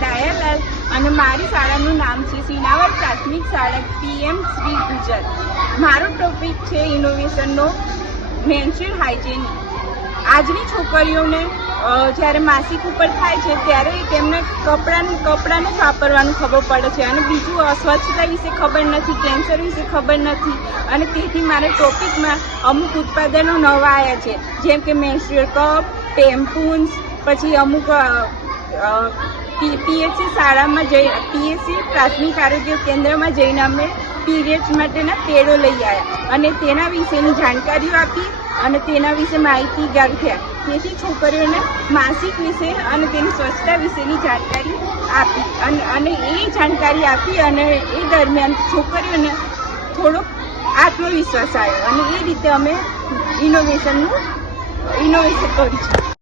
ડાયરલાલ અને મારી શાળાનું નામ છે સિનાવર પ્રાથમિક શાળા PM શ્રી ગુજરાત. મારો ટોપિક છે ઇનોવેશનનો મેન્સ્ટ્રુઅલ હાઇજીન. આજની છોકરીઓને જ્યારે માસિક ઉપર થાય છે ત્યારે તેમને કપડાને વાપરવાનું ખબર પડે છે અને બીજું અસ્વચ્છતા વિશે ખબર નથી, કેન્સર વિશે ખબર નથી. અને તેથી મારા ટોપિકમાં અમુક ઉત્પાદનો નવા આવ્યા છે, જેમ કે મેન્સ્ટ્રુઅલ કપ, ટેમ્પૂન્સ, પછી અમુક PHC શાળામાં PHC પ્રાથમિક આરોગ્ય કેન્દ્રમાં જઈને અમે પીરિયડ્સ માટેના પેડો લઈ આવ્યા અને તેના વિશેની જાણકારીઓ આપી અને તેના વિશે માહિતીગાર થયા. તેથી છોકરીઓને માસિક વિશે અને તેની સ્વચ્છતા વિશેની જાણકારી આપી અને એ જાણકારી આપી અને એ દરમિયાન છોકરીઓને થોડોક આત્મવિશ્વાસ આવ્યો અને એ રીતે અમે ઇનોવેશન કર્યું છે.